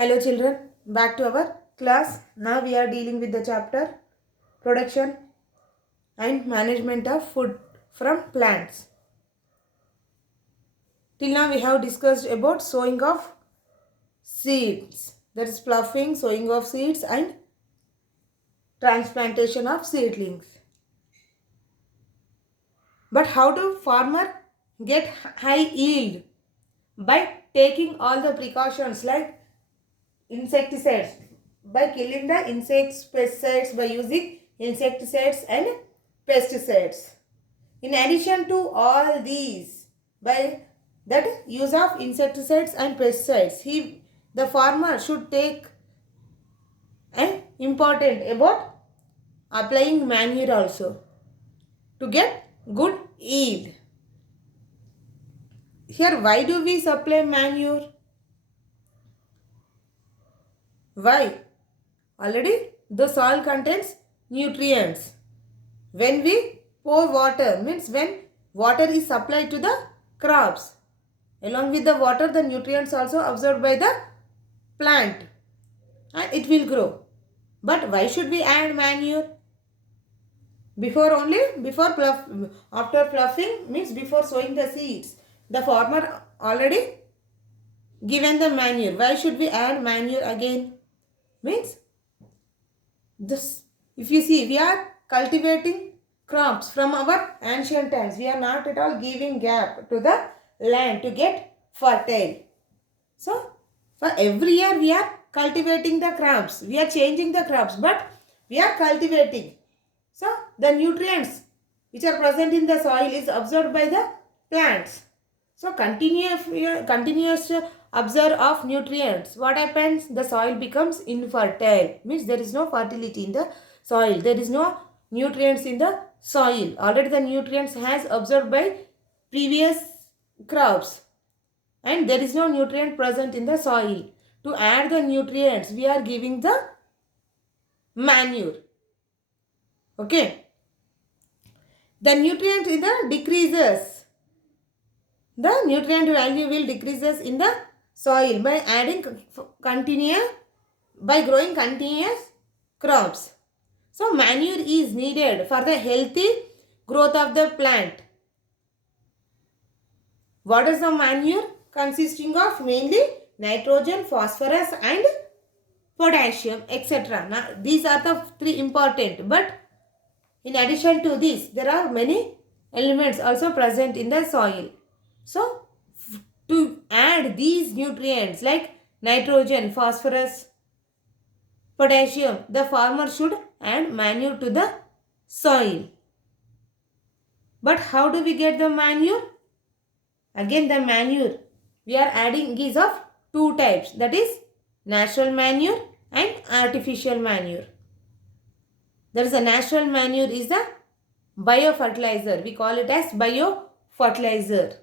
Hello children, back to our class. Now we are dealing with the chapter production and management of food from plants. Till now we have discussed about sowing of seeds. That is ploughing, sowing of seeds and transplantation of seedlings. But how do farmer get high yield? By taking all the precautions like insecticides, by killing the insects, pesticides, by using insecticides and pesticides. In addition to all these, by that use of insecticides and pesticides, the farmer should take an important about applying manure also to get good yield. Here, why do we supply manure? Why? Already the soil contains nutrients. When we pour water, means when water is supplied to the crops, along with the water, the nutrients also absorbed by the plant and it will grow. But why should we add manure? After ploughing means before sowing the seeds, the farmer already given the manure. Why should we add manure again? Means this, if you see, we are cultivating crops from our ancient times. We are not at all giving gap to the land to get fertile. So for every year we are cultivating the crops. We are changing the crops, but we are cultivating. So the nutrients which are present in the soil is absorbed by the plants. So continuous absorb of nutrients. What happens? The soil becomes infertile. Means there is no fertility in the soil. There is no nutrients in the soil. Already the nutrients has absorbed by previous crops. And there is no nutrient present in the soil. To add the nutrients, we are giving the manure. Okay. The nutrient in the decreases. The nutrient value will decreases in the soil by adding by growing continuous crops. So manure is needed for the healthy growth of the plant. What is the manure? Consisting of mainly nitrogen, phosphorus and potassium, etc. Now these are the three important, but in addition to this there are many elements also present in the soil. So to add these nutrients like nitrogen, phosphorus, potassium, the farmer should add manure to the soil. But how do we get the manure? Again the manure we are adding is of two types, that is natural manure and artificial manure. There is a natural manure is the biofertilizer. We call it as biofertilizer.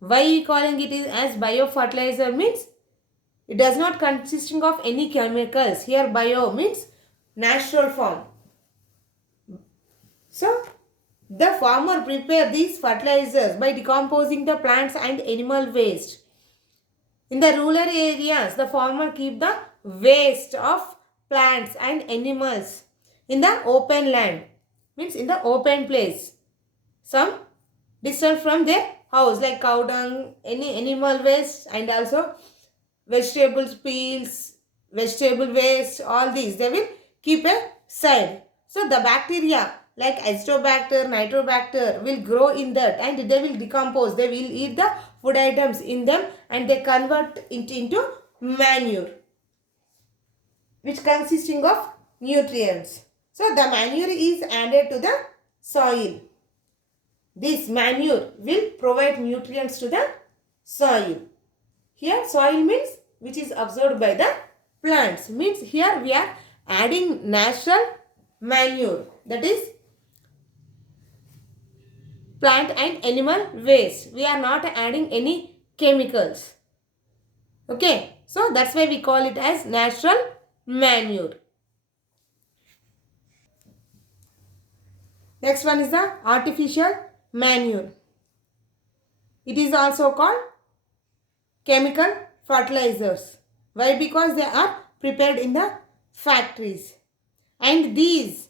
Why we calling it as biofertilizer means it does not consisting of any chemicals. Here bio means natural form. So the farmer prepare these fertilizers by decomposing the plants and animal waste. In the rural areas, the farmer keep the waste of plants and animals in the open land, means in the open place, some distance from their house, like cow dung, any animal waste and also vegetables peels, vegetable waste, all these they will keep a side. So the bacteria like Azotobacter, Nitrobacter will grow in that and they will decompose. They will eat the food items in them and they convert it into manure, which consisting of nutrients. So the manure is added to the soil. This manure will provide nutrients to the soil. Here soil means which is absorbed by the plants. Means here we are adding natural manure, that is plant and animal waste. We are not adding any chemicals. Okay. So that's why we call it as natural manure. Next one is the artificial manure. It is also called chemical fertilizers. Why? Because they are prepared in the factories. And these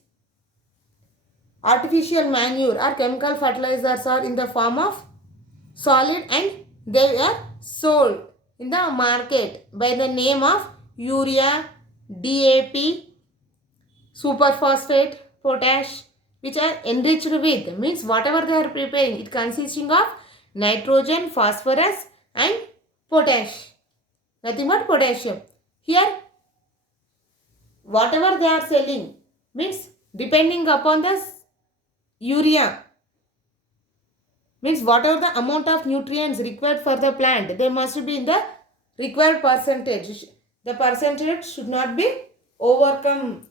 artificial manure or chemical fertilizers are in the form of solid and they are sold in the market by the name of urea, DAP, superphosphate, potash, which are enriched with, means whatever they are preparing, it consisting of nitrogen, phosphorus and potash, nothing but potassium. Here whatever they are selling, means depending upon the urea, means whatever the amount of nutrients required for the plant, they must be in the required percentage. The percentage should not be overcome.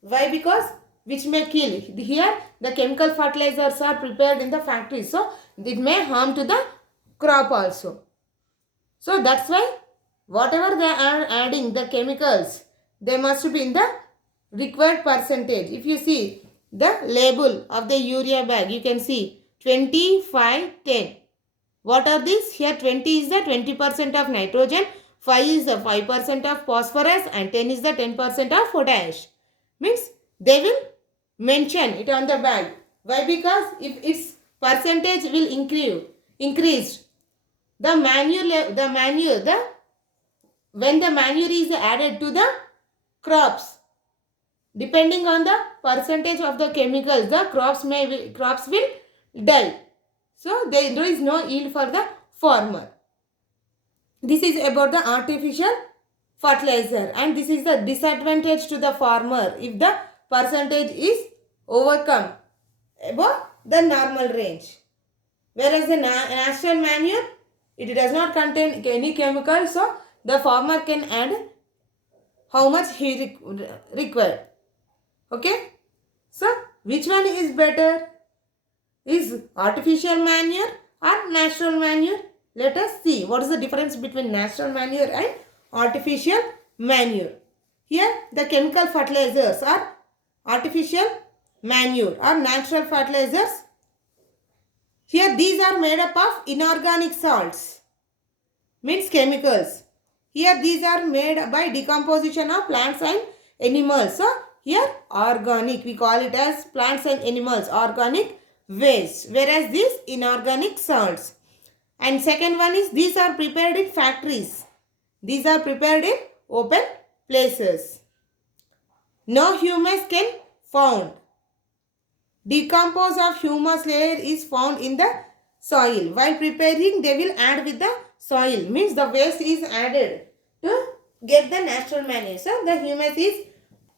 Why? Because which may kill. Here the chemical fertilizers are prepared in the factory, so it may harm to the crop also. So that's why whatever they are adding the chemicals, they must be in the required percentage. If you see the label of the urea bag, you can see 25-10. What are these? Here 20 is the 20% of nitrogen, 5 is the 5% of phosphorus and 10 is the 10% of potash. Means they will mention it on the bag. Why? Because if its percentage will increase, when the manure is added to the crops, depending on the percentage of the chemicals, the crops will die. So there is no yield for the farmer. This is about the artificial fertilizer, and this is the disadvantage to the farmer if the percentage is overcome above the normal range. Whereas the natural manure, it does not contain any chemical, so the farmer can add how much he required. Okay. So which one is better? Is artificial manure or natural manure? Let us see what is the difference between natural manure and artificial manure. Here the chemical fertilizers are artificial manure or natural fertilizers. Here these are made up of inorganic salts, means chemicals. Here these are made by decomposition of plants and animals. So here organic, we call it as plants and animals, organic waste, whereas these inorganic salts. And second one is these are prepared in factories. These are prepared in open places. No humus can found. Decompose of humus layer is found in the soil. While preparing, they will add with the soil. Means the waste is added to get the natural manure. So the humus is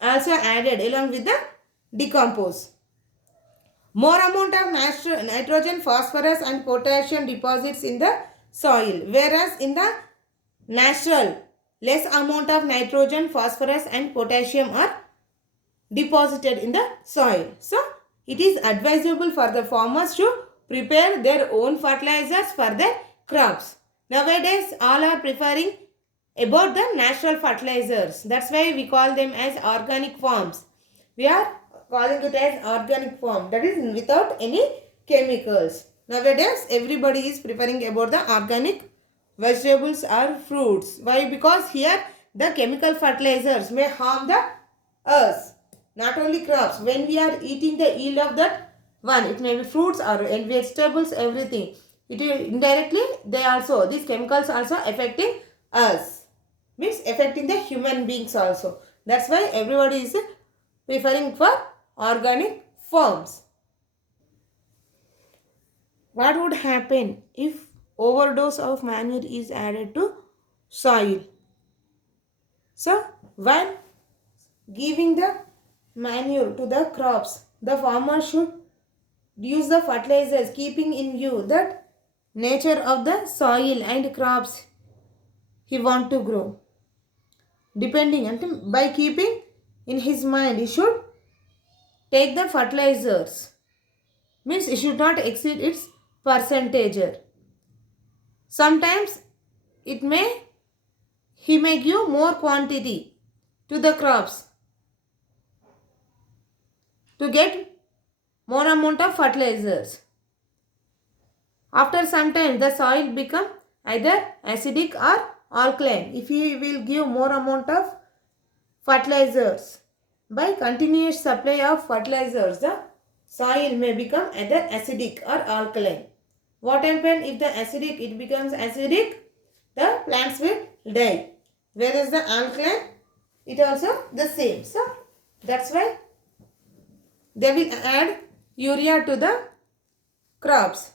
also added along with the decompose. More amount of nitrogen, phosphorus and potassium deposits in the soil. Whereas in the natural, less amount of nitrogen, phosphorus and potassium are deposited in the soil. So it is advisable for the farmers to prepare their own fertilizers for their crops. Nowadays all are preferring about the natural fertilizers. That's why we call them as organic farms. We are calling it as organic farm, that is without any chemicals. Nowadays everybody is preferring about the organic vegetables or fruits. Why? Because here the chemical fertilizers may harm the us, not only crops. When we are eating the yield of that one, it may be fruits or vegetables, everything, it will indirectly these chemicals also affecting us, means affecting the human beings also. That's why everybody is preferring for organic farms. What would happen if overdose of manure is added to soil? So while giving the manure to the crops, the farmer should use the fertilizers keeping in view that nature of the soil and crops he want to grow. Depending on, by keeping in his mind, he should take the fertilizers, means it should not exceed its percentage. Sometimes he may give more quantity to the crops to get more amount of fertilizers. After some time the soil become either acidic or alkaline. If we will give more amount of fertilizers, by continuous supply of fertilizers, the soil may become either acidic or alkaline. What happens if the acidic, it becomes acidic, the plants will die. Whereas the alkaline, it also the same. So that's why they will add urea to the crops.